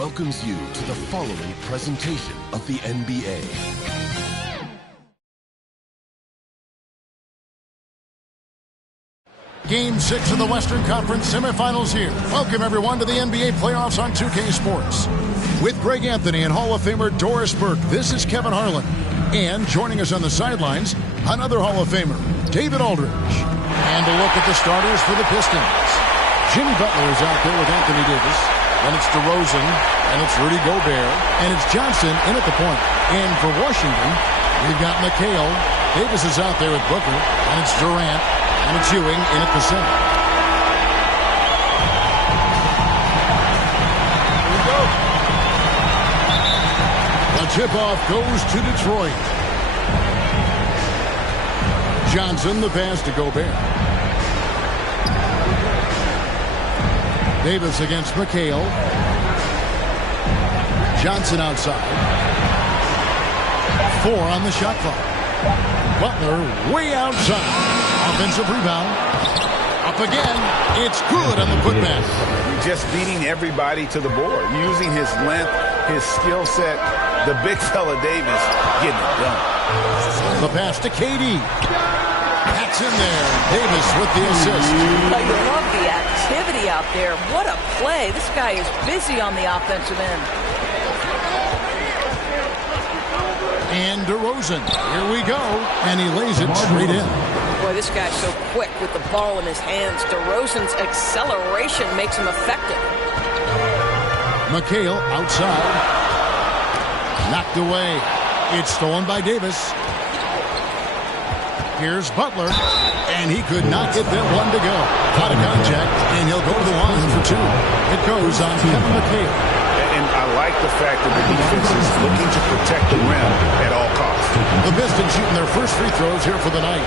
welcomes you to the following presentation of the NBA. Game 6 of the Western Conference semifinals here. Welcome, everyone, to the NBA playoffs on 2K Sports. With Greg Anthony and Hall of Famer Doris Burke, this is Kevin Harlan. And joining us on the sidelines, another Hall of Famer, David Aldridge. And a look at the starters for the Pistons. Jimmy Butler is out there with Anthony Davis. Then it's DeRozan, and it's Rudy Gobert, and it's Johnson in at the point. And for Washington, we've got McHale. Davis is out there with Booker, and it's Durant, and it's Ewing in at the center. Here we go. The tip-off goes to Detroit. Johnson, the pass to Gobert. Davis against McHale. Johnson outside. 4 on the shot clock. Butler way outside. Offensive rebound. Up again. It's good on the putback. Just beating everybody to the board. Using his length, his skill set. The big fella Davis getting it done. The pass to KD. That's in there. Davis with the assist. I love the activity out there. What a play. This guy is busy on the offensive end. And DeRozan. Here we go. And he lays it straight in. Boy, this guy's so quick with the ball in his hands. DeRozan's acceleration makes him effective. McHale outside. Knocked away. It's stolen by Davis. Here's Butler, and he could not get that one to go. Out of contact, and he'll go to the line for 2. It goes on Kevin McHale. And I like the fact that the defense is looking to protect the rim at all costs. The Pistons shooting their first free throws here for the night.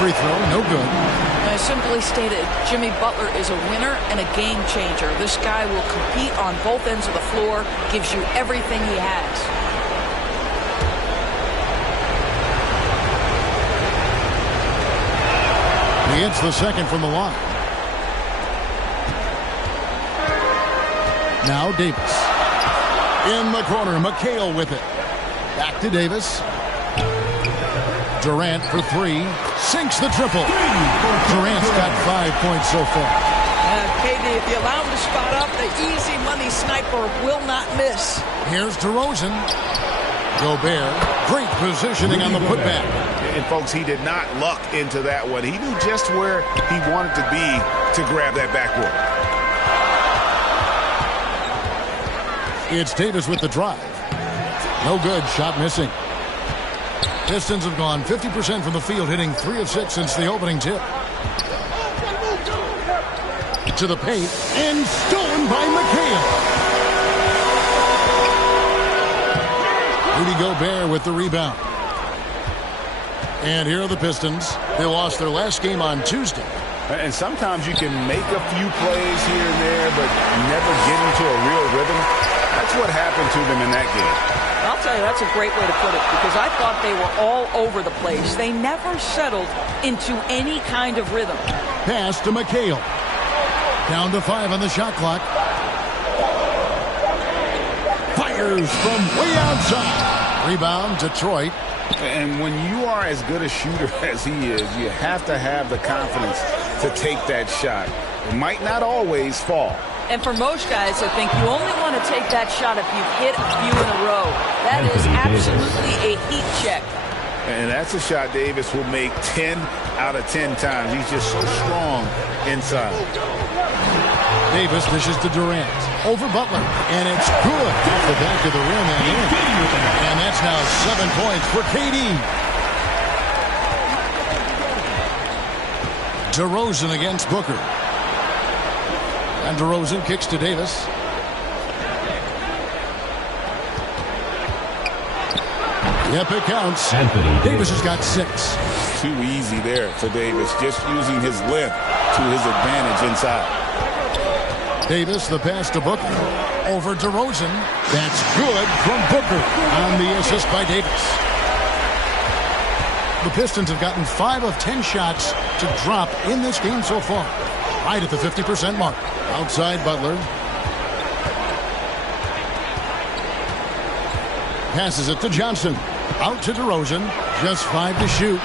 Free throw, no good. I simply stated, Jimmy Butler is a winner and a game changer. This guy will compete on both ends of the floor, gives you everything he has. He hits the second from the line. Now Davis. In the corner, McHale with it. Back to Davis. Durant for 3. Sinks the triple. Durant's got 5 points so far. KD, if you allow him to spot up, the easy money sniper will not miss. Here's DeRozan. Gobert. Great positioning on the putback. And, folks, he did not luck into that one. He knew just where he wanted to be to grab that backboard. It's Davis with the drive. No good. Shot missing. Pistons have gone 50% from the field, hitting 3 of 6 since the opening tip. To the paint, and stolen by McHale. Rudy Gobert with the rebound. And here are the Pistons. They lost their last game on Tuesday. And sometimes you can make a few plays here and there, but never get into a real rhythm. That's what happened to them in that game. I'll tell you, that's a great way to put it, because I thought they were all over the place. They never settled into any kind of rhythm. Pass to McHale. Down to 5 on the shot clock. Fires from way outside. Rebound, Detroit. And when you are as good a shooter as he is, you have to have the confidence to take that shot. It might not always fall. And for most guys, I think you only want to take that shot if you've hit a few in a row. That is absolutely a heat check. And that's a shot Davis will make 10 out of 10 times. He's just so strong inside. Davis dishes to Durant. Over Butler. And it's good. Off the back of the rim and in. And that's now 7 points for KD. DeRozan against Booker. And DeRozan kicks to Davis. Yep, it counts. Davis has got 6. too easy there for Davis, just using his length to his advantage inside. Davis, the pass to Booker. Over to Rosen. That's good from Booker on the assist by Davis. The Pistons have gotten 5 of 10 shots to drop in this game so far. Right at the 50% mark. Outside Butler. Passes it to Johnson. Out to DeRozan. Just 5 to shoot.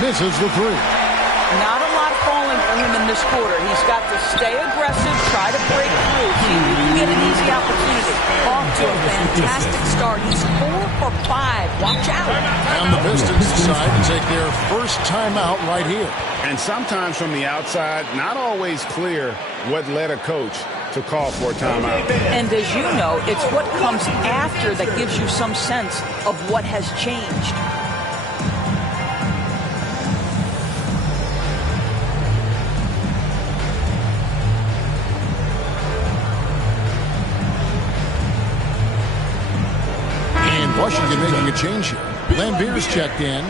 Misses the 3. Not a lot falling for him in this quarter. He's got to stay aggressive, try to break through, see if he can get an easy opportunity. Off to a fantastic start. He's 4 for 5. Watch out. And the Pistons decide to take their first timeout right here. And sometimes from the outside, not always clear what led a coach to call for a timeout. And as you know, it's what comes after that gives you some sense of what has changed. And Washington making a change here. Lambeer's checked in.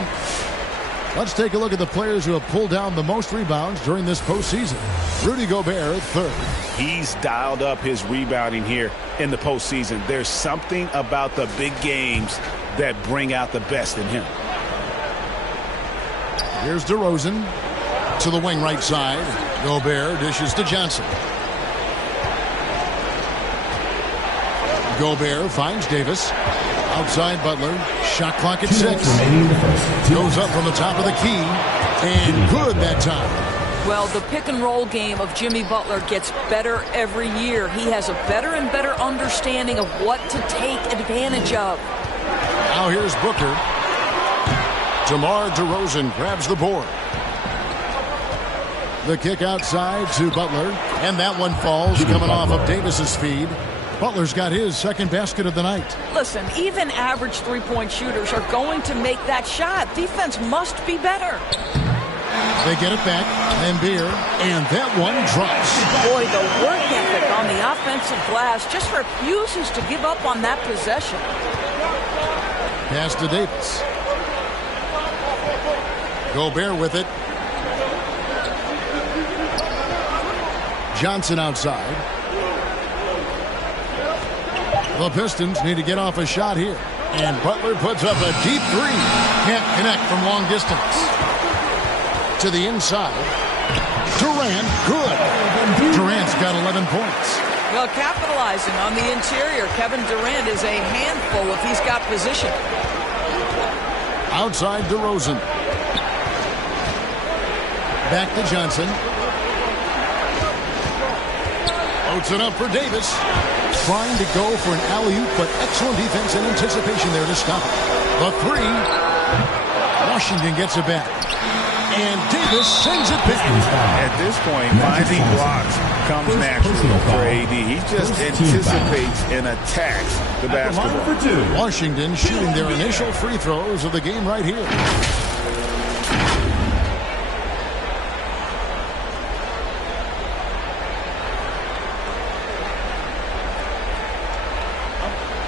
Let's take a look at the players who have pulled down the most rebounds during this postseason. Rudy Gobert, 3rd. He's dialed up his rebounding here in the postseason. There's something about the big games that bring out the best in him. Here's DeRozan to the wing right side. Gobert dishes to Johnson. Gobert finds Davis. Outside Butler. Shot clock at 6. Goes up from the top of the key. And good that time. Well, the pick-and-roll game of Jimmy Butler gets better every year. He has a better and better understanding of what to take advantage of. Now here's Booker. DeMar DeRozan grabs the board. The kick outside to Butler. And that one falls coming off of Davis's feed. Butler's got his second basket of the night. Listen, even average three-point shooters are going to make that shot. Defense must be better. They get it back. Lambeer. And that one drops. Boy, the work ethic on the offensive glass just refuses to give up on that possession. Pass to Davis. Gobert with it. Johnson outside. The Pistons need to get off a shot here. And Butler puts up a deep 3. Can't connect from long distance. To the inside. Durant, good. Durant's got 11 points. Well, capitalizing on the interior, Kevin Durant is a handful if he's got position. Outside DeRozan. Back to Johnson. Floats it up for Davis. Trying to go for an alley-oop, but excellent defense and anticipation there to stop it. The 3. Washington gets it back. And Davis sends it back. At this point, finding blocks comes naturally for AD. He just anticipates and attacks the basketball. Washington shooting their initial free throws of the game right here.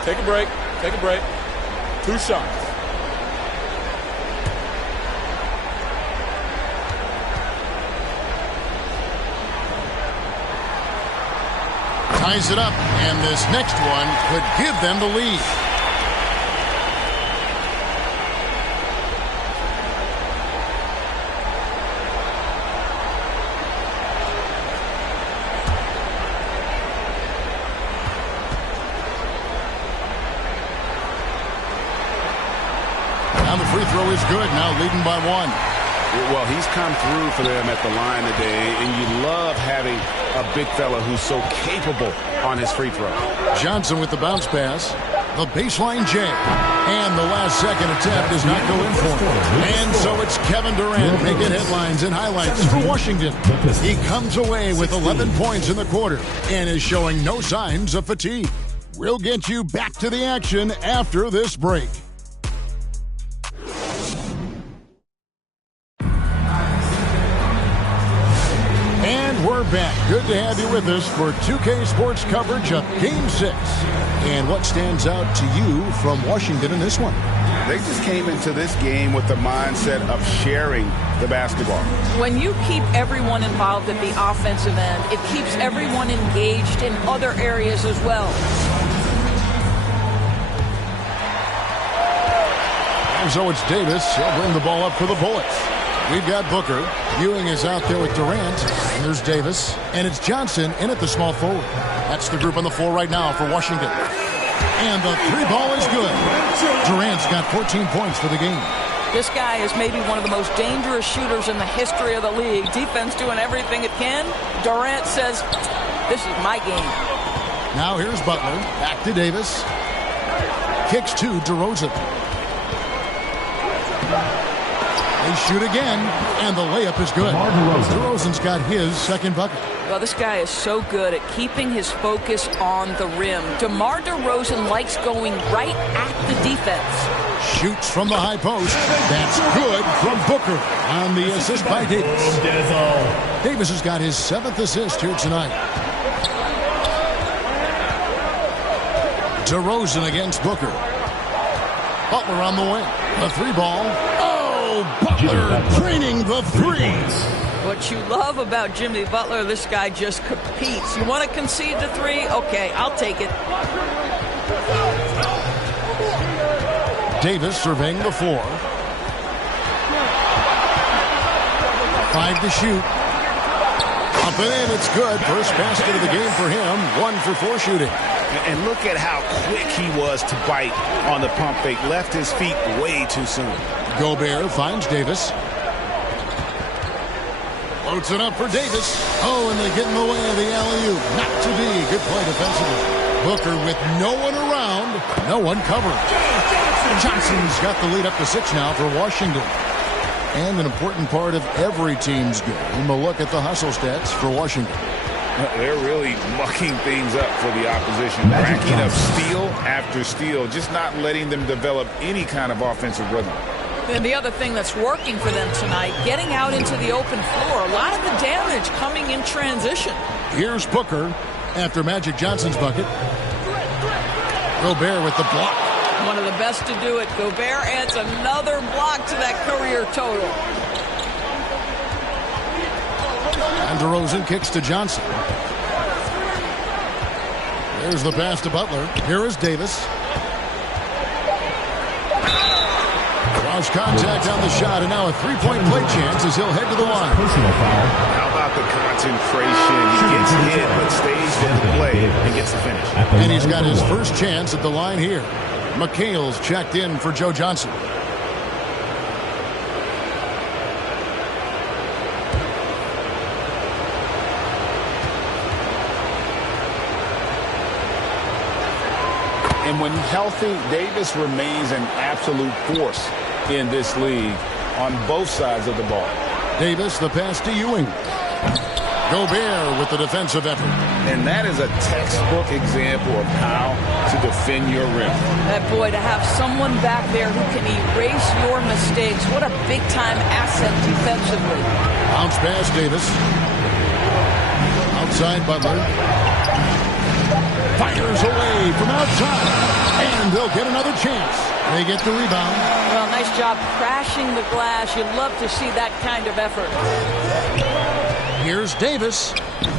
Take a break. Take a break. 2 shots. Ties it up, and this next one could give them the lead. Now the free throw is good, now leading by 1. Well, he's come through for them at the line today, and you love having a big fella who's so capable on his free throw. Johnson with the bounce pass. The baseline J. And the last second attempt does not go in for him. And so it's Kevin Durant making headlines and highlights for Washington. He comes away with 11 points in the quarter and is showing no signs of fatigue. We'll get you back to the action after this break. We're back. Good to have you with us for 2K Sports coverage of Game 6. And what stands out to you from Washington in this one? They just came into this game with the mindset of sharing the basketball. When you keep everyone involved at the offensive end, it keeps everyone engaged in other areas as well. And so it's Davis. He'll bring the ball up for the Bullets. We've got Booker. Ewing is out there with Durant. And there's Davis. And it's Johnson in at the small forward. That's the group on the floor right now for Washington. And the three ball is good. Durant's got 14 points for the game. This guy is maybe one of the most dangerous shooters in the history of the league. Defense doing everything it can. Durant says, this is my game. Now here's Butler. Back to Davis. Kicks to DeRozan. They shoot again, and the layup is good. DeRozan's got his second bucket. Well, this guy is so good at keeping his focus on the rim. DeMar DeRozan likes going right at the defense. Shoots from the high post. That's good from Booker on the assist by Davis. Davis has got his 7th assist here tonight. DeRozan against Booker. Butler on the wing. The three ball. Butler draining the threes. What you love about Jimmy Butler, this guy just competes. You want to concede the three? Okay, I'll take it. Davis surveying the floor. 5 to shoot. Up and in, it's good. First basket of the game for him. 1 for 4 shooting. And look at how quick he was to bite on the pump fake. Left his feet way too soon. Gobert finds Davis. Floats it up for Davis. Oh, and they get in the way of the alley-oop. Not to be. Good play defensively. Booker with no one around. No one covering. Johnson's got the lead up to 6 now for Washington. And an important part of every team's game, a look at the hustle stats for Washington. They're really mucking things up for the opposition. Racking up steal after steal, just not letting them develop any kind of offensive rhythm. And the other thing that's working for them tonight, getting out into the open floor. A lot of the damage coming in transition. Here's Booker after Magic Johnson's bucket. Gobert with the block. One of the best to do it. Gobert adds another block to that career total. And DeRozan kicks to Johnson. There's the pass to Butler. Here is Davis. Cross contact on the shot, and now a three-point play chance as he'll head to the line. How about the concentration? He gets hit, but stays in the play and gets the finish. And he's got his first chance at the line here. McHale's checked in for Joe Johnson. And when healthy, Davis remains an absolute force in this league on both sides of the ball. Davis, the pass to Ewing. Gobert with the defensive effort. And that is a textbook example of how to defend your rim. That boy, to have someone back there who can erase your mistakes. What a big-time asset defensively. Bounce pass, Davis. Outside Butler. Fires away from outside. And they'll get another chance. They get the rebound. Well, nice job crashing the glass. You'd love to see that kind of effort. Here's Davis.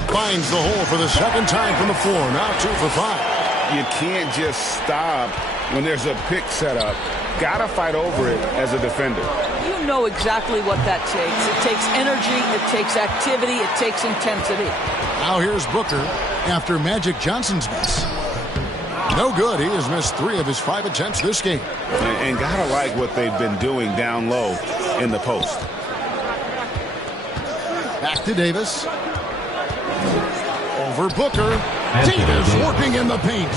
Finds the hole for the second time from the floor. Now 2 for 5. You can't just stop when there's a pick set up. Gotta fight over it as a defender. You know exactly what that takes. It takes energy, it takes activity, it takes intensity. Now here's Booker after Magic Johnson's miss. No good. He has missed 3 of his 5 attempts this game. And gotta like what they've been doing down low in the post. Back to Davis. Over Booker. Davis working in the paint.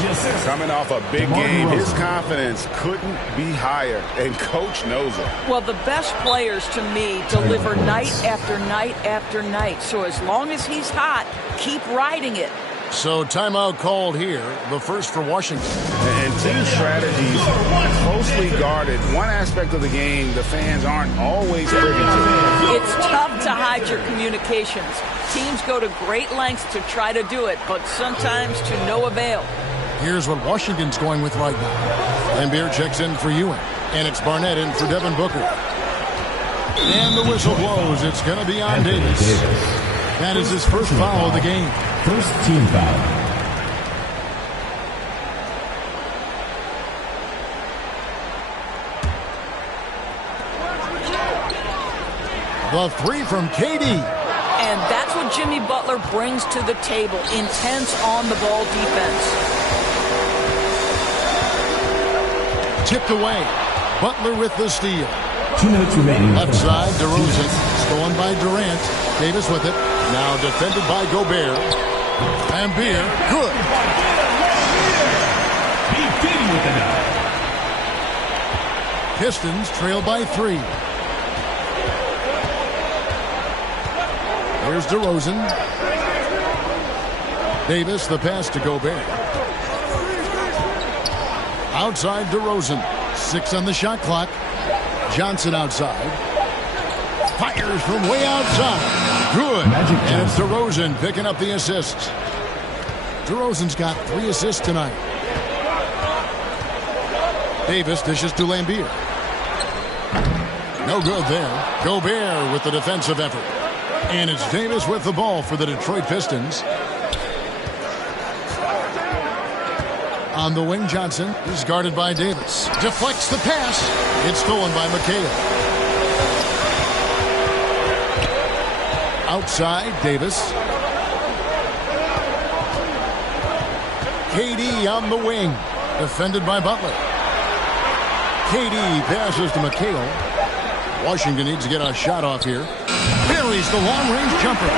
Coming off a big game, his confidence couldn't be higher, and coach knows it. Well, the best players to me deliver night after night after night. So as long as he's hot, keep riding it. So timeout called here, the first for Washington. And team strategies closely guarded. One aspect of the game the fans aren't always privy to. It's tough to hide your communications. Teams go to great lengths to try to do it, but sometimes to no avail. Here's what Washington's going with right now. Embiid checks in for Ewing. And it's Barnett in for Devin Booker. And the whistle blows. It's going to be on Davis. That is his first foul of the game. First team foul. The three from KD. And that's what Jimmy Butler brings to the table. Intense on-the-ball defense. Tipped away. Butler with the steal. 2 minutes remaining. Left side, DeRozan. Stolen by Durant. Davis with it. Now defended by Gobert. Lambeer. Good. Beginning with the nine. Pistons trail by 3. Here's DeRozan. Davis, the pass to Gobert. Outside DeRozan. 6 on the shot clock. Johnson outside. Fires from way outside. Good. And it's DeRozan picking up the assist. DeRozan's got 3 assists tonight. Davis dishes to Lambeer. No good there. Gobert with the defensive effort. And it's Davis with the ball for the Detroit Pistons. On the wing, Johnson is guarded by Davis. Deflects the pass. It's stolen by McHale. Outside, Davis. KD on the wing. Defended by Butler. KD passes to McHale. Washington needs to get a shot off here. Buries the long-range jumper.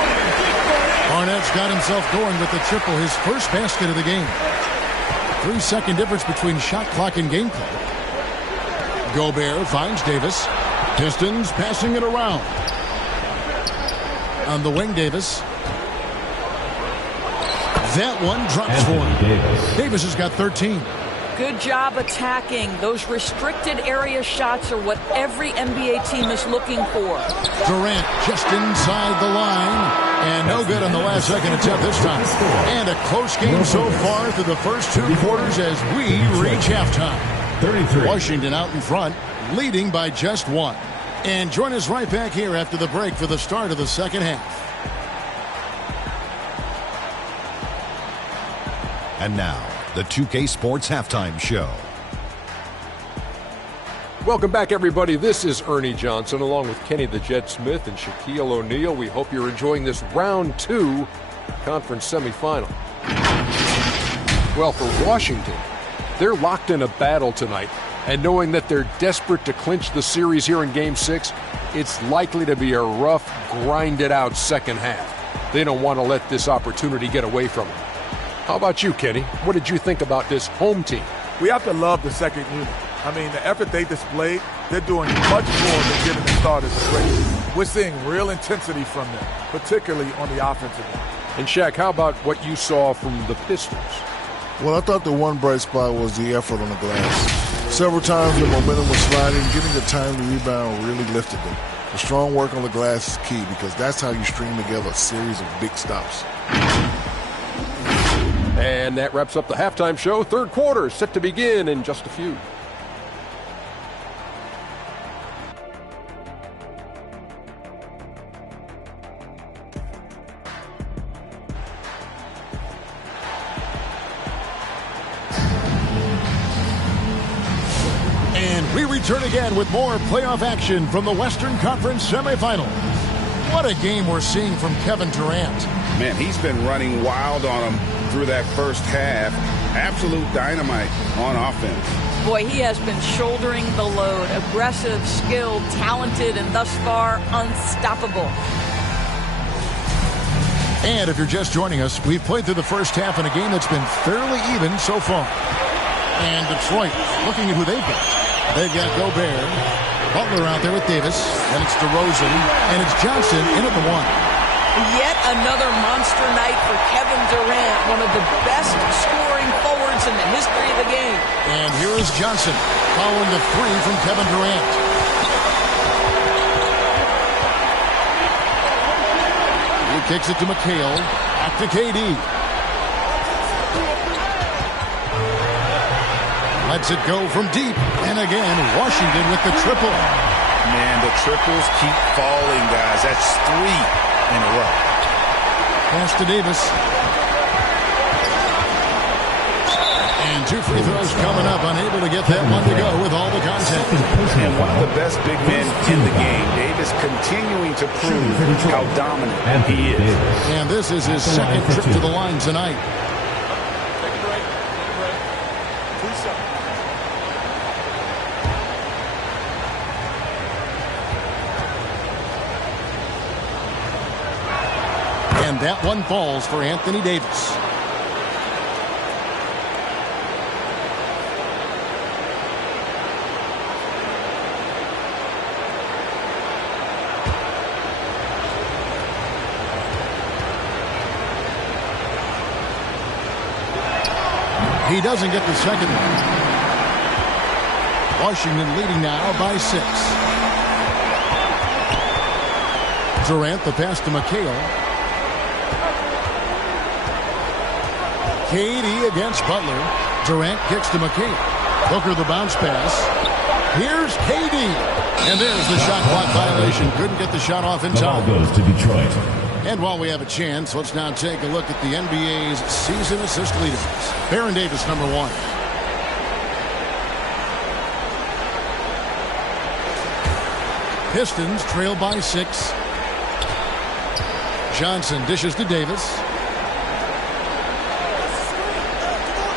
Barnett's got himself going with the triple, his first basket of the game. 3-second difference between shot clock and game clock. Gobert finds Davis. Pistons passing it around. On the wing, Davis. That one drops for him. Davis has got 13. Good job attacking. Those restricted area shots are what every NBA team is looking for. Durant just inside the line. And no good on the last second attempt this time. And a close game so far through the first 2 quarters as we reach halftime. 33. Washington out in front, leading by just 1. And join us right back here after the break for the start of the second half. And now, the 2K Sports Halftime Show. Welcome back, everybody. This is Ernie Johnson along with Kenny the Jet Smith and Shaquille O'Neal. We hope you're enjoying this round 2 conference semifinal. Well, for Washington, they're locked in a battle tonight. And knowing that they're desperate to clinch the series here in Game 6, it's likely to be a rough, grinded-out second half. They don't want to let this opportunity get away from them. How about you, Kenny? What did you think about this home team? We have to love the second unit. I mean, the effort they displayed, they're doing much more than giving the starters a break. We're seeing real intensity from them, particularly on the offensive end. And Shaq, how about what you saw from the Pistons? Well, I thought the one bright spot was the effort on the glass. Several times the momentum was sliding, getting the time to rebound really lifted them. The strong work on the glass is key because that's how you string together a series of big stops. And that wraps up the halftime show. Third quarter set to begin in just a few. And we return again with more playoff action from the Western Conference semifinal. What a game we're seeing from Kevin Durant. Man, he's been running wild on him through that first half. Absolute dynamite on offense. Boy, he has been shouldering the load. Aggressive, skilled, talented, and thus far unstoppable. And if you're just joining us, we've played through the first half in a game that's been fairly even so far. And Detroit looking at who they've got. They've got Gobert, Butler out there with Davis, and it's DeRozan, and it's Johnson in at the 1. Yet another monster night for Kevin Durant, one of the best scoring forwards in the history of the game. And here is Johnson following the 3 from Kevin Durant. He kicks it to McHale, back to KD. Lets it go from deep. And again, Washington with the triple. Man, the triples keep falling, guys. That's 3 in a row. Pass to Davis. And 2 free throws coming up. Unable to get that one to go with all the contact. And one of the best big men in the game. Davis continuing to prove how dominant he is. And this is his second trip to the line tonight. And that one falls for Anthony Davis. He doesn't get the second one. Washington leading now by 6. Durant, the pass to McHale. KD against Butler. Durant kicks to McHale. Booker the bounce pass. Here's KD. And there's the shot clock violation. Couldn't get the shot off in time. The ball goes to Detroit. And while we have a chance, let's now take a look at the NBA's season assist leaders. Baron Davis, number 1. Pistons trail by 6. Johnson dishes to Davis.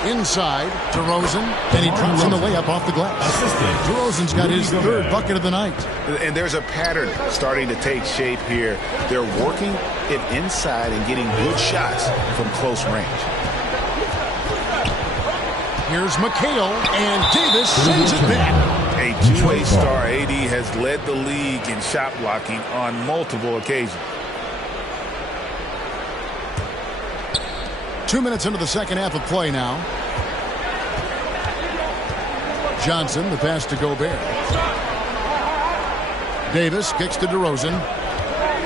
Inside to Rosen, and he drops on the layup off the glass. DeRozan's got his 3rd bucket of the night. And there's a pattern starting to take shape here. They're working it inside and getting good shots from close range. Here's McHale, and Davis sends it back. A two-way star. AD has led the league in shot blocking on multiple occasions. 2 minutes into the second half of play now. Johnson, the pass to Gobert. Davis kicks to DeRozan.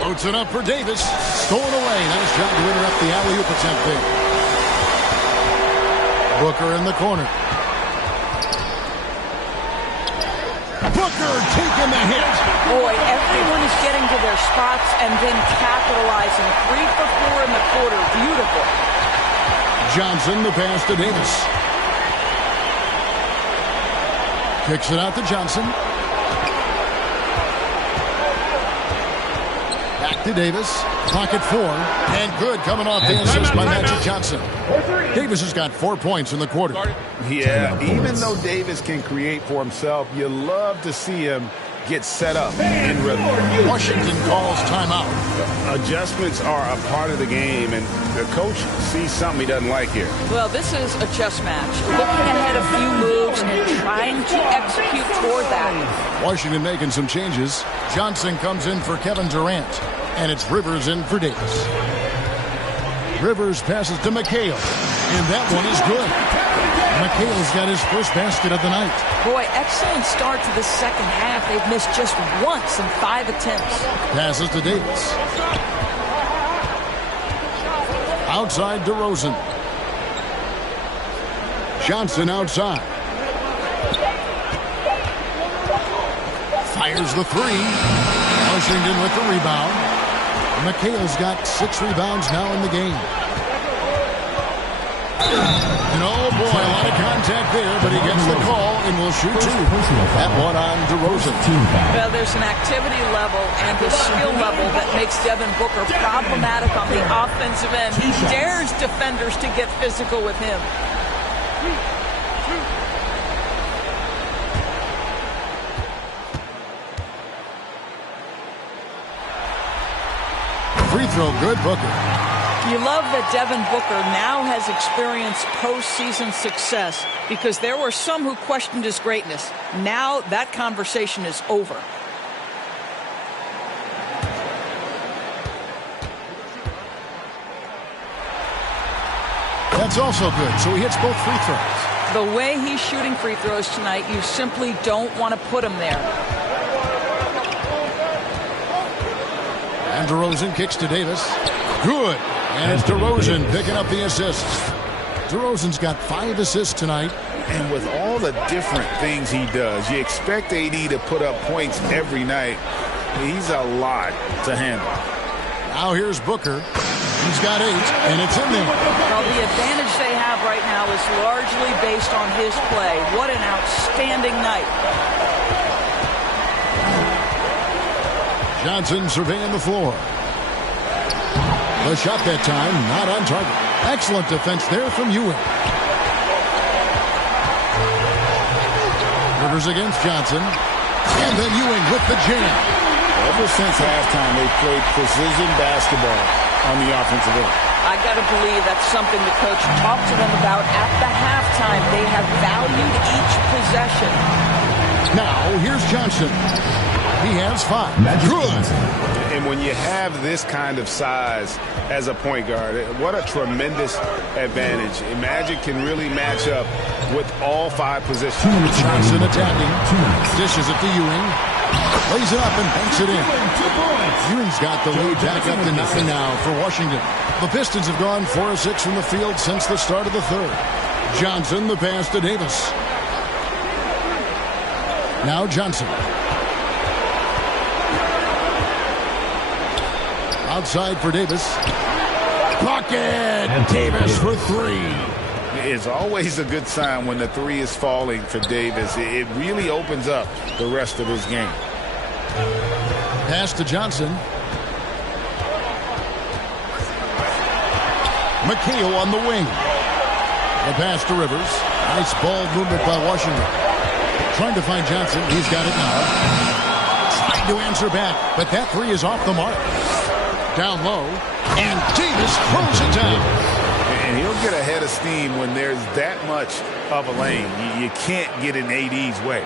Loads it up for Davis. Stolen away. Nice job to interrupt the alley-oop attempt there. Booker in the corner. Booker taking the hit. Boy, everyone is getting to their spots and then capitalizing. 3 for 4 in the quarter. Beautiful. Johnson, the pass to Davis. Kicks it out to Johnson. Back to Davis. Pocket 4. And good coming off the assist by Magic Johnson. Davis has got 4 points in the quarter. Yeah, even though Davis can create for himself, you love to see him get set up in rhythm. Washington calls timeout. Adjustments are a part of the game, and the coach sees something he doesn't like here. Well, this is a chess match. Looking ahead a few moves and trying to execute toward that. Washington making some changes. Johnson comes in for Kevin Durant, and it's Rivers in for Davis. Rivers passes to McHale, and that one is good. McHale's got his first basket of the night. Boy, excellent start to the second half. They've missed just once in 5 attempts. Passes to Davis. Outside DeRozan. Johnson outside. Fires the 3. Washington with the rebound. McHale's got 6 rebounds now in the game. And oh boy, a lot of contact there, but he gets the call and will shoot 2. That one on DeRozan. Well, there's an activity level and a skill level that makes Devin Booker problematic on the offensive end. He dares defenders to get physical with him. Free throw, good, Booker. You love that Devin Booker now has experienced postseason success because there were some who questioned his greatness. Now that conversation is over. That's also good, so he hits both free throws. The way he's shooting free throws tonight, you simply don't want to put him there. And DeRozan kicks to Davis. Good. And it's DeRozan picking up the assists. DeRozan's got 5 assists tonight. And with all the different things he does, you expect AD to put up points every night. He's a lot to handle. Now here's Booker. He's got 8, and it's in there. Well, the advantage they have right now is largely based on his play. What an outstanding night. Johnson surveying the floor. The shot that time, not on target. Excellent defense there from Ewing. Rivers against Johnson. And then Ewing with the jam. Ever since halftime, they've played precision basketball on the offensive end. I got to believe that's something the coach talked to them about at the halftime. They have valued each possession. Now, here's Johnson. He has 5. Good. And when you have this kind of size as a point guard, what a tremendous advantage. Magic can really match up with all 5 positions. Johnson attacking. Dishes it to Ewing. Lays it up and banks it in. Ewing's got the lead back up to 9 now for Washington. The Pistons have gone 4 of 6 from the field since the start of the third. Johnson, the pass to Davis. Now Johnson. Outside for Davis. Pocket! Davis for 3. It's always a good sign when the 3 is falling for Davis. It really opens up the rest of his game. Pass to Johnson. McHale on the wing. The pass to Rivers. Nice ball movement by Washington. Trying to find Johnson. He's got it now. Trying to answer back, but that 3 is off the mark. Down low, and Davis throws it down. And he'll get ahead of steam when there's that much of a lane. You can't get in AD's way.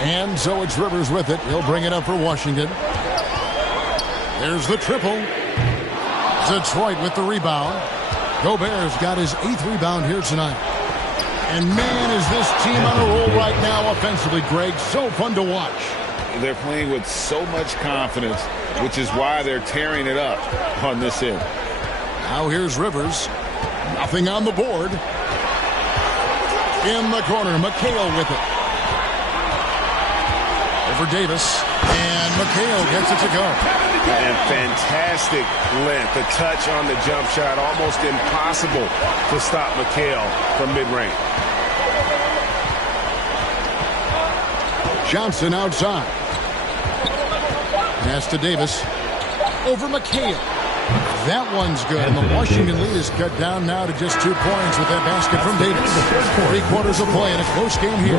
And so it's Rivers with it. He'll bring it up for Washington. There's the triple. Detroit with the rebound. Gobert's got his 8th rebound here tonight. And man, is this team on a roll right now offensively, Greg. So fun to watch. They're playing with so much confidence, which is why they're tearing it up on this end. Now here's Rivers. Nothing on the board. In the corner, McHale with it. Over Davis. And McHale gets it to go. And fantastic length. The touch on the jump shot, almost impossible to stop McHale from mid-range. Johnson outside. Pass to Davis. Over McHale. That one's good. And the Washington lead is cut down now to just 2 points with that basket from Davis. 3 quarters of play in a close game here.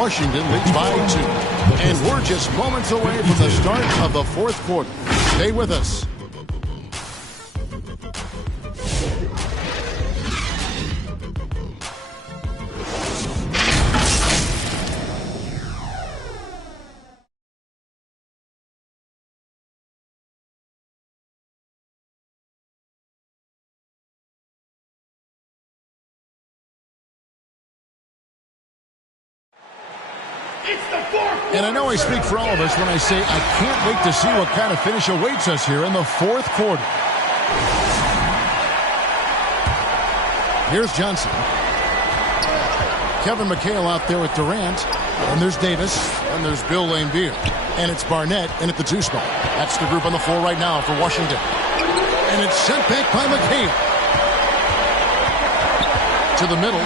Washington leads by 2. And we're just moments away from the start of the 4th quarter. Stay with us. And I know I speak for all of us when I say I can't wait to see what kind of finish awaits us here in the 4th quarter. Here's Johnson. Kevin McHale out there with Durant. And there's Davis. And there's Bill Laimbeer. And it's Barnett in at the 2 spot. That's the group on the floor right now for Washington. And it's sent back by McHale. To the middle.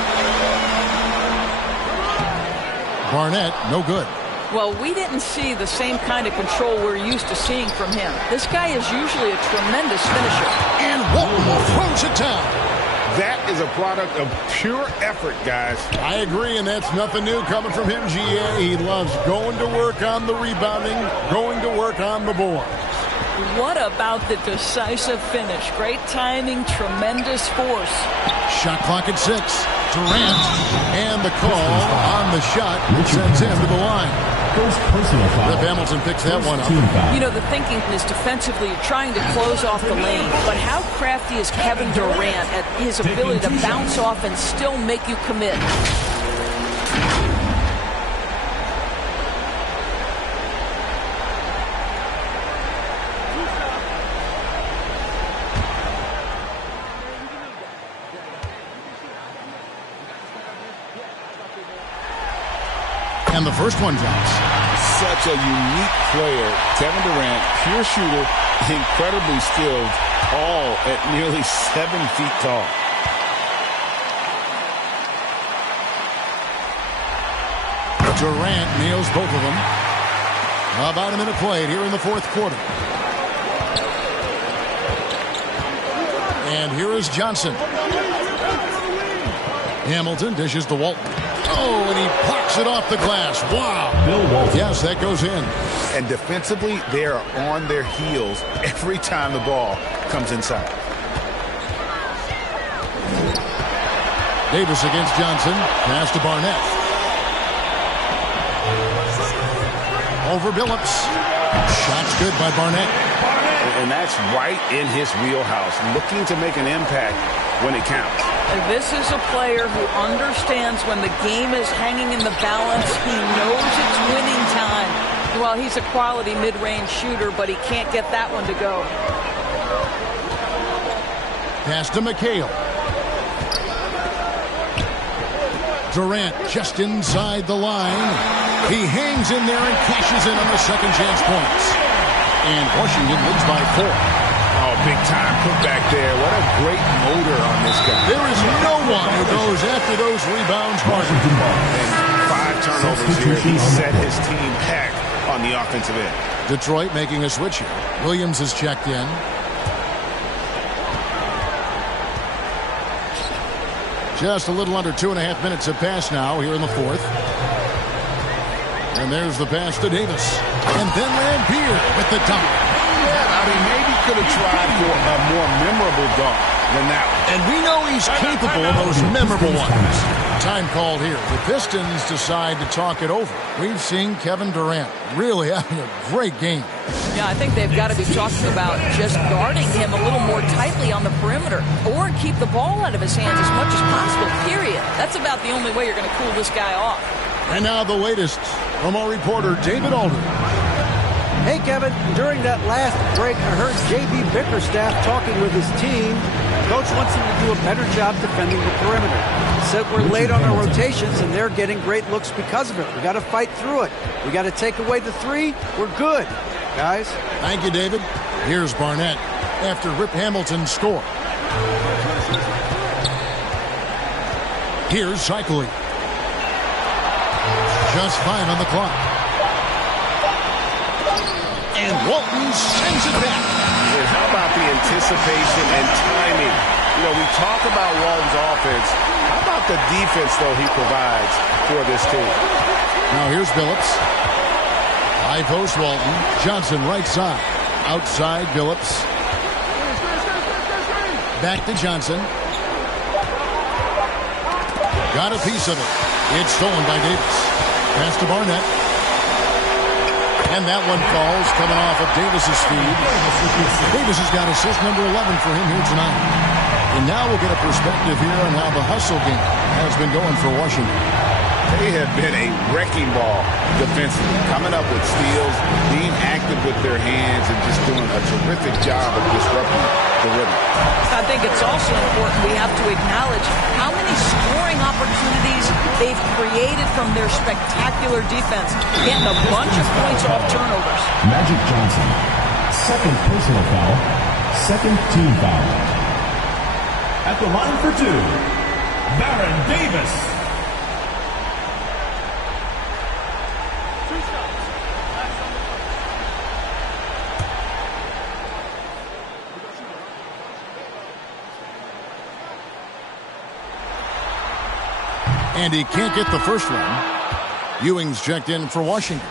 Barnett, no good. Well, we didn't see the same kind of control we're used to seeing from him. This guy is usually a tremendous finisher. And Walton throws it down. That is a product of pure effort, guys. I agree, and that's nothing new coming from him, GA. He loves going to work on the rebounding, going to work on the board. What about the decisive finish? Great timing, tremendous force. Shot clock at 6. Durant, and the call on the shot sends him to the line. Rip Hamilton picks that one up. You know, the thinking is defensively you're trying to close off the lane, but how crafty is Kevin Durant at his ability to bounce off and still make you commit? the first one drops. Such a unique player. Kevin Durant, pure shooter, incredibly skilled, all at nearly 7 feet tall. Durant nails both of them. About a minute played here in the fourth quarter. And here is Johnson. Hamilton dishes to Walton. Oh, and he plucks it off the glass. Wow. Bill Walton. Yes, that goes in. And defensively, they are on their heels every time the ball comes inside. Davis against Johnson. Pass to Barnett. Over Billups. Shot's good by Barnett. And that's right in his wheelhouse, looking to make an impact when it counts. This is a player who understands when the game is hanging in the balance. He knows it's winning time. Well, he's a quality mid-range shooter, but he can't get that one to go. Pass to McHale. Durant just inside the line. He hangs in there and cashes in on the second chance points. And Washington leads by 4. Oh, big time put back there. What a great motor on this guy. There is no one who goes after those rebounds harder. And 5 turnovers here. He set his team back on the offensive end. Detroit making a switch here. Williams is checked in. Just a little under 2.5 minutes have passed now here in the fourth. And there's the pass to Davis. And then Lampier with the dunk. Yeah, I mean, maybe could have tried for a more memorable dunk than that one. And we know he's capable of those memorable ones. Time called here. The Pistons decide to talk it over. We've seen Kevin Durant really having a great game. Yeah, I think they've got to be talking about just guarding him a little more tightly on the perimeter or keep the ball out of his hands as much as possible, period. That's about the only way you're going to cool this guy off. And now the latest from our reporter, David Alden. Hey, Kevin, during that last break, I heard JB Bickerstaff talking with his team. Coach wants him to do a better job defending the perimeter. Said we're late on our rotations, and they're getting great looks because of it. We got to fight through it. We got to take away the 3. We're good, guys. Thank you, David. Here's Barnett after Rip Hamilton's score. Here's Shikely. Just 5 on the clock. And Walton sends it back. And how about the anticipation and timing? You know, we talk about Walton's offense. How about the defense, though, he provides for this team? Now here's Billups. High post Walton. Johnson right side. Outside Billups. Back to Johnson. Got a piece of it. It's stolen by Davis. Pass to Barnett. And that one falls coming off of Davis's feed. Davis has got assist number 11 for him here tonight. And now we'll get a perspective here on how the hustle game has been going for Washington. They have been a wrecking ball defensively, coming up with steals, being active with their hands, and just doing a terrific job of disrupting the rhythm. I think it's also important we have to acknowledge how many scoring opportunities they've created from their spectacular defense, getting a bunch of points off turnovers. Magic Johnson, second personal foul, second team foul. At the line for 2, Baron Davis. And he can't get the first one. Ewing's checked in for Washington.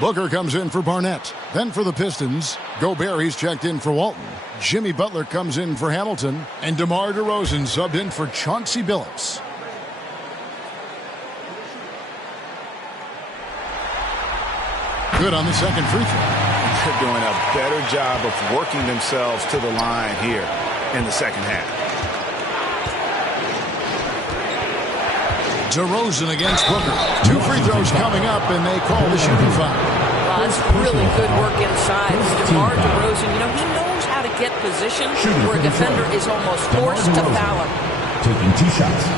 Booker comes in for Barnett. Then for the Pistons, Gobert, he's checked in for Walton. Jimmy Butler comes in for Hamilton. And DeMar DeRozan subbed in for Chauncey Billups. Good on the second free throw. They're doing a better job of working themselves to the line here in the second half. DeRozan against Booker. 2 free throws coming up, and they call the shooting foul. That's really good work inside. DeMar DeRozan, you know, he knows how to get position where a defender is almost forced to foul him. Taking 2 shots.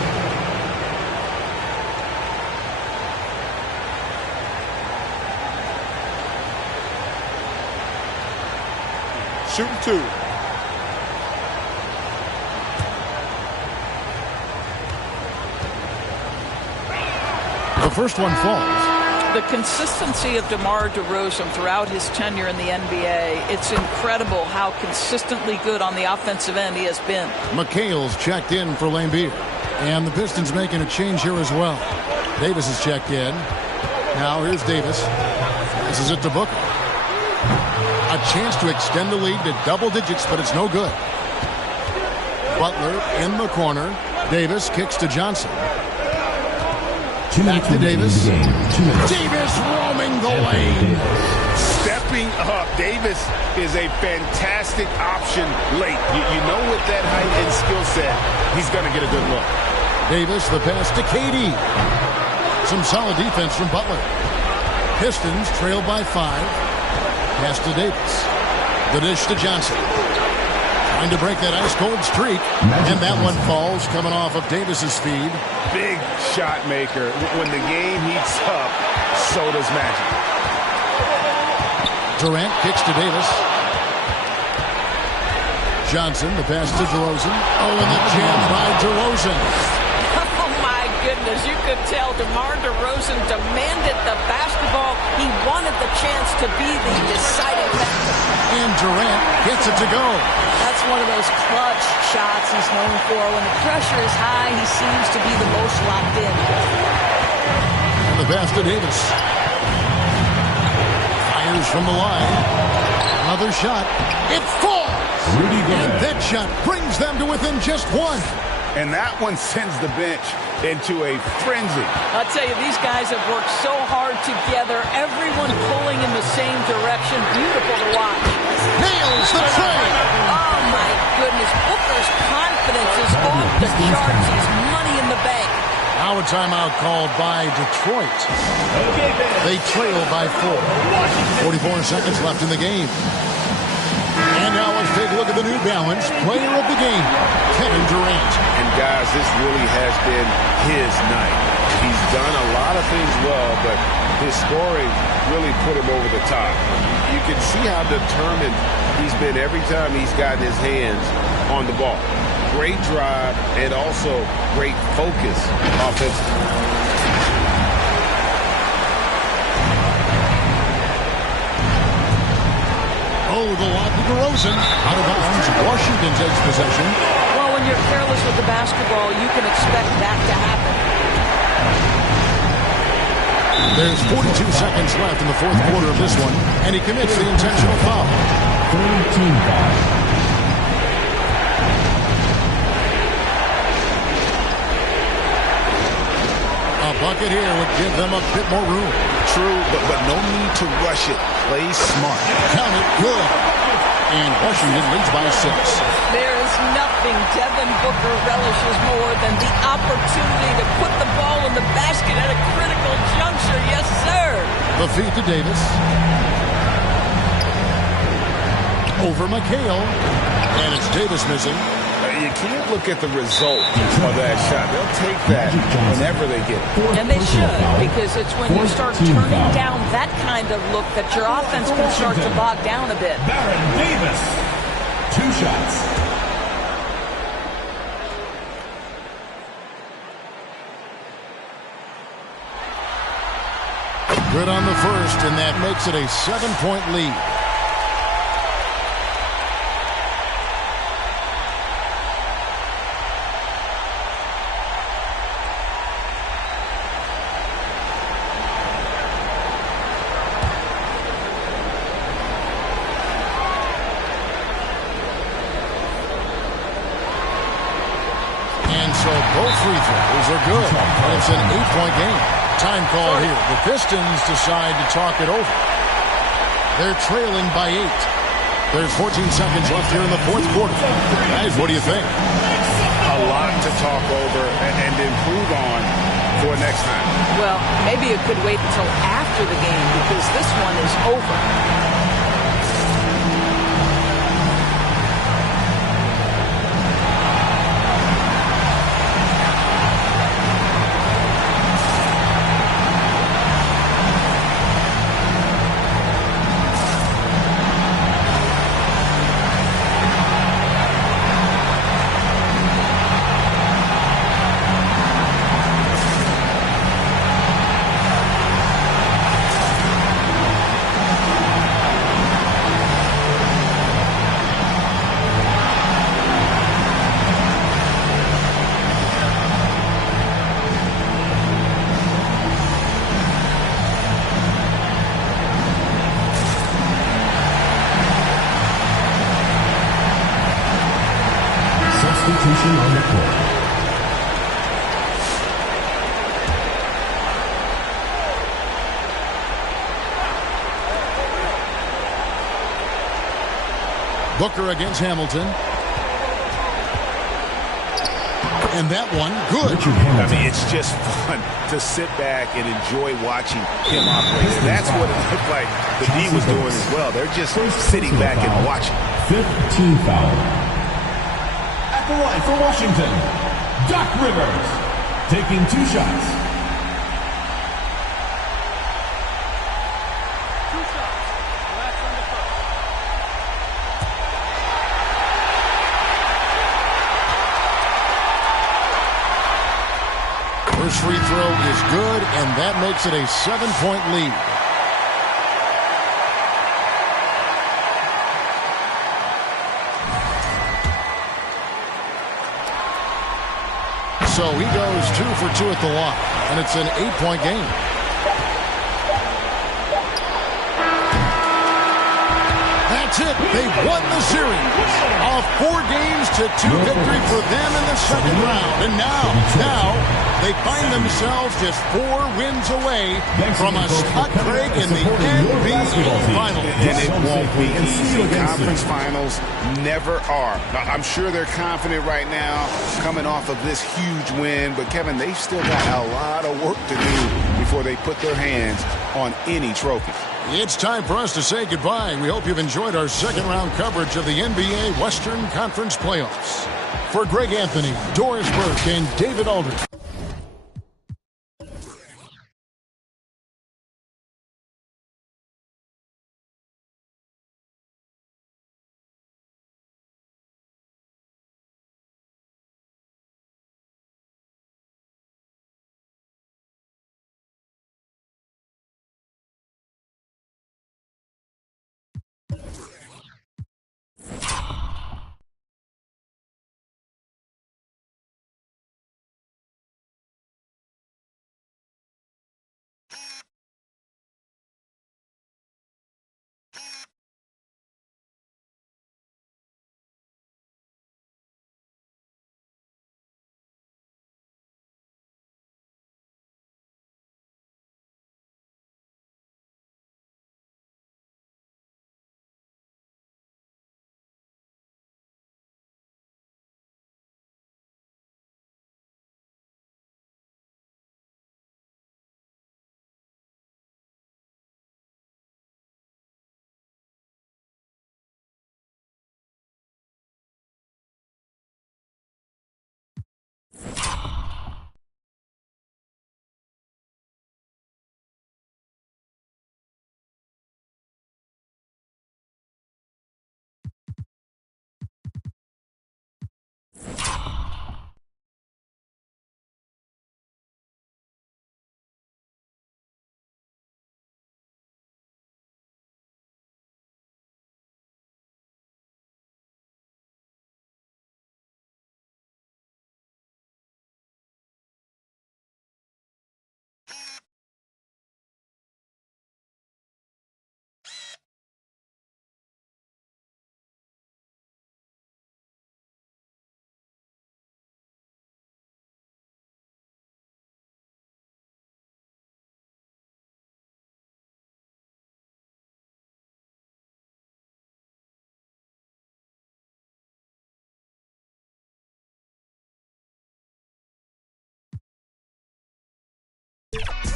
shooting 2. The first one falls. The consistency of DeMar DeRozan throughout his tenure in the NBA, it's incredible how consistently good on the offensive end he has been. McHale's checked in for Lambeer. And the Pistons making a change here as well. Davis is checked in. Now here's Davis. This is it to Booker. A chance to extend the lead to double digits, but it's no good. Butler in the corner. Davis kicks to Johnson. Back to Davis. Davis roaming the lane. Stepping up. Davis is a fantastic option late. You know with that height and skill set, he's going to get a good look. Davis, the pass to KD. Some solid defense from Butler. Pistons trail by 5. Pass to Davis. The dish to Johnson. Trying to break that ice-cold streak. And that one falls, coming off of Davis's speed. Big shot maker. When the game heats up, so does Magic. Durant kicks to Davis. Johnson, the pass to DeRozan. Oh, and the jam by DeRozan. Oh, my goodness. You could tell DeMar DeRozan demanded the basketball. He wanted the chance to be the deciding factor. And Durant gets it to go. That's one of those clutch shots he's known for. When the pressure is high, he seems to be the most locked in. And the pass to Davis. Fires from the line. Another shot. It falls. And that shot brings them to within just 1. And that one sends the bench into a frenzy. I'll tell you, these guys have worked so hard together. Everyone pulling in the same direction. Beautiful to watch. Nails the tray. Oh, my goodness. Booker's confidence is off the charts. He's money in the bank. Now a timeout called by Detroit. They trail by 4. 44 seconds left in the game. And now let's take a look at the New Balance player of the game, Kevin Durant. And guys, this really has been his night. He's done a lot of things well, but his scoring really put him over the top. You can see how determined he's been every time he's gotten his hands on the ball. Great drive and also great focus offensively. Oh, the lob to DeRozan. Out of bounds. Washington takes possession. Well, when you're careless with the basketball, you can expect that to happen. There's 42 seconds left in the fourth quarter of this one, and he commits the intentional foul. 13 foul. A bucket here would give them a bit more room. True, but no need to rush it. Play smart. Count it good. And Washington leads by 6. There is nothing Devin Booker relishes more than the opportunity to put the ball in the basket at a critical juncture. Yes, sir. The feed to Davis. Over McHale. And it's Davis missing. You can't look at the result of that shot. They'll take that whenever they get it. And they should, because it's when you start turning down that kind of look that your offense can start to bog down a bit. Baron Davis. 2 shots. Good on the first, and that makes it a 7-point lead. So both free throws are good. And it's an 8-point game. Time call here. The Pistons decide to talk it over. They're trailing by 8. There's 14 seconds left here in the fourth quarter. Guys, what do you think? A lot to talk over and improve on for next time. Well, maybe it could wait until after the game because this one is over. substitution on the court. Booker against Hamilton. And that one, good. I mean, it's just fun to sit back and enjoy watching him operate. And that's what it looked like the D was doing as well. They're just sitting back and watching. Fifth team foul. At the line for Washington, Doc Rivers, taking 2 shots. First free throw is good, and that makes it a 7-point lead. So he goes 2 for 2 at the line, and it's an 8-point game. That's it. They won the series. A 4-2 victory for them in the second round. And now they find themselves just 4 wins away from a spot break in the NBA Finals. And it won't be easy. Conference finals never are. I'm sure they're confident right now coming off of this huge win. But, Kevin, they've still got a lot of work to do before they put their hands on any trophy. It's time for us to say goodbye. We hope you've enjoyed our second round coverage of the NBA Western Conference Playoffs. For Greg Anthony, Doris Burke, and David Aldridge.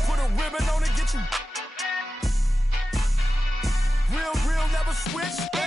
Put a ribbon on it, get you. Real, never switch.